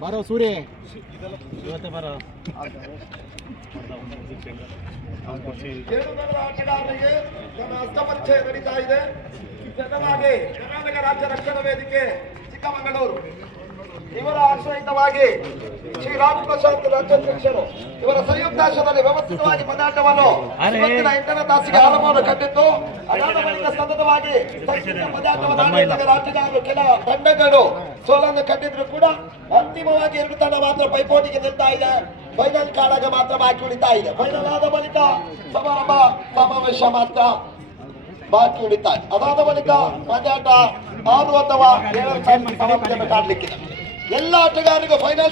ಬಾರೋ ಸೂರ್ಯ ಇವತ್ತೇ ಬಾರೋ. ಆಟಗಾರರಿಗೆ ನನ್ನ ಹಸ್ತಪರಿಚಯ ನಡೀತಾ ಇದೆ. ಜನವಾಗಿ ಕರ್ನಾಟಕ ರಾಜ್ಯ ರಕ್ಷಣಾ ವೇದಿಕೆ ಚಿಕ್ಕಮಗಳೂರು ಇವರ ಆಶ್ರಯಿತವಾಗಿ ಶ್ರೀ ರಾಮ್ ಪ್ರಸಾದ್ ರಾಜ್ಯಾಧ್ಯಕ್ಷರು ಇವರ ಸಂಯುಕ್ತಾಶ್ರದಲ್ಲಿ ವ್ಯವಸ್ಥಿತವಾಗಿ ಪದಾರ್ಥವನ್ನು ಇವತ್ತಿನ 8ನೇ ತಾಸಿಗೆ ಆರಂಭವನ್ನು ಕಂಡಿದ್ದು, ಅದಾದ ಬಳಿಕ ಸತತವಾಗಿ ಪದಾರ್ಥವನ್ನು ರಾಜ್ಯದ ಕೆಲ ತಂಡಗಳು ಸೋಲನ್ನು ಕಂಡಿದ್ರು ಕೂಡ ಅಂತಿಮವಾಗಿ 2 ತಂಡ ಮಾತ್ರ ಪೈಪೋಟಿಗೆ ನಿಲ್ತಾ ಇದೆ. ಫೈನಲ್ ಕಾಳಗ ಮಾತ್ರ ಬಾಕಿ ಉಳಿತಾ ಇದೆ. ಫೈನಲ್ ಆದ ಬಳಿಕ ಸಮಾರಂಭ ಸಮಾವೇಶ ಮಾತ್ರ ಬಾಕಿ ಉಳಿತಾ ಇದೆ. ಅದಾದ ಬಳಿಕ ಪಂದ್ಯಾಟ 6 ಅಥವಾ 7 ಸಮಾಪ್ತಿಯನ್ನು ಕಾಣಲಿಕ್ಕಿದೆ. ಎಲ್ಲ ಆಟಗಾರರಿಗೂ ಫೈನಲ್